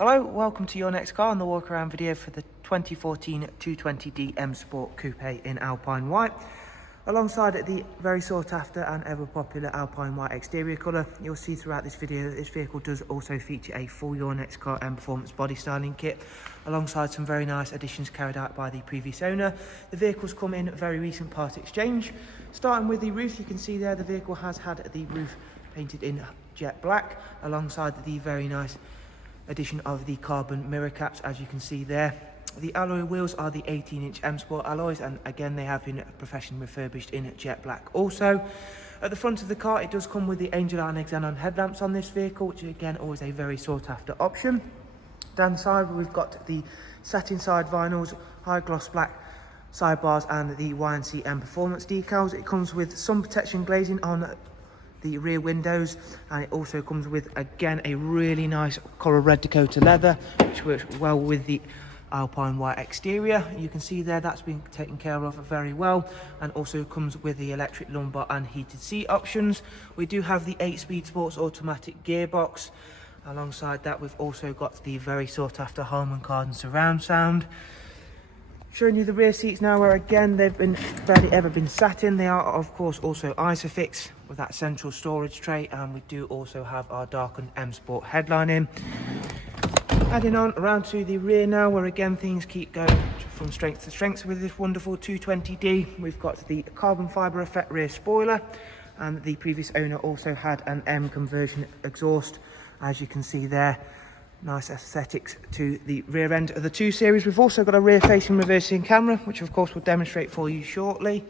Hello, welcome to your next car on the walk around video for the 2014 220D M Sport Coupe in Alpine White. Alongside the very sought after and ever popular Alpine White exterior colour, you'll see throughout this video that this vehicle does also feature a full Your Next Car M Performance body styling kit, alongside some very nice additions carried out by the previous owner. The vehicle's come in very recent part exchange. Starting with the roof, you can see there the vehicle has had the roof painted in jet black, alongside the very nice addition of the carbon mirror caps, as you can see there. The alloy wheels are the 18-inch M Sport alloys, and again they have been professionally refurbished in jet black also. At the front of the car it does come with the Angel and Xenon headlamps on this vehicle, which again always a very sought after option. Down the side we've got the satin side vinyls, high gloss black sidebars and the YNC Mperformance decals. It comes with sun protection glazing on the rear windows, and it also comes with again a really nice coral red Dakota leather, which works well with the Alpine White exterior. You can see there that's been taken care of very well, and also comes with the electric lumbar and heated seat options. We do have the 8-speed sports automatic gearbox. Alongside that we've also got the very sought after Harman Kardon surround sound. Showing you the rear seats now, where again they've been barely ever been sat in. They are of course also Isofix with that central storage tray, and we do also have our darkened M Sport headline in. Adding on around to the rear now, where again things keep going from strength to strength with this wonderful 220D. We've got the carbon fibre effect rear spoiler, and the previous owner also had an M conversion exhaust, as you can see there. Nice aesthetics to the rear end of the 2 Series. We've also got a rear facing reversing camera, which of course we'll demonstrate for you shortly.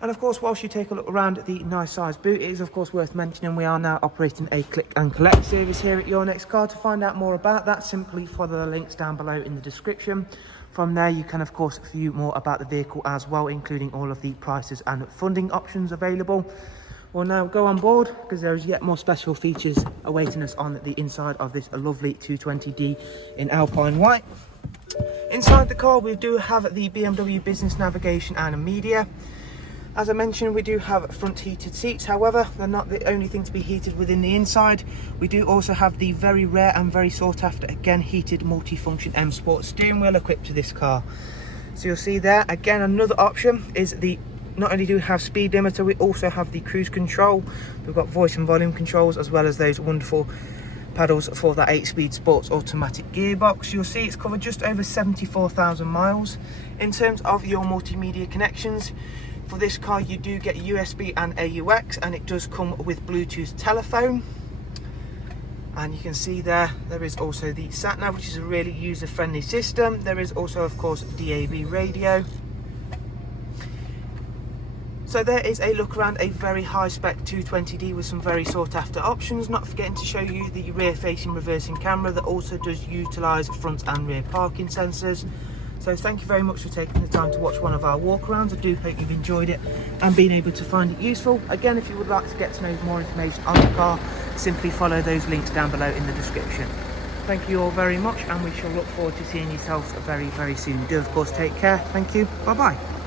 And of course, whilst you take a look around the nice sized boot, it is of course worth mentioning we are now operating a click and collect service here at Your Next Car. To find out more about that, simply follow the links down below in the description. From there you can of course view more about the vehicle as well, including all of the prices and funding options available. We'll now go on board, because there is yet more special features awaiting us on the inside of this lovely 220D in Alpine White. Inside the car we do have the BMW business navigation and media. As I mentioned, we do have front heated seats. However, they're not the only thing to be heated within the inside. We do also have the very rare and very sought after, again, heated multifunction M Sport steering wheel equipped to this car. So you'll see there, again, another option is the, not only do we have speed limiter, we also have the cruise control. We've got voice and volume controls, as well as those wonderful pedals for that 8-speed sports automatic gearbox. You'll see it's covered just over 74,000 miles. In terms of your multimedia connections, for this car you do get USB and AUX, and it does come with Bluetooth telephone. And you can see there is also the sat nav, which is a really user friendly system. There is also of course DAB radio. So there is a look around a very high spec 220D with some very sought after options, not forgetting to show you the rear facing reversing camera that also does utilise front and rear parking sensors. So thank you very much for taking the time to watch one of our walkarounds. I do hope you've enjoyed it and been able to find it useful. Again, if you would like to get to know more information on the car, simply follow those links down below in the description. Thank you all very much, and we shall look forward to seeing yourselves very, very soon. Do of course take care. Thank you. Bye bye.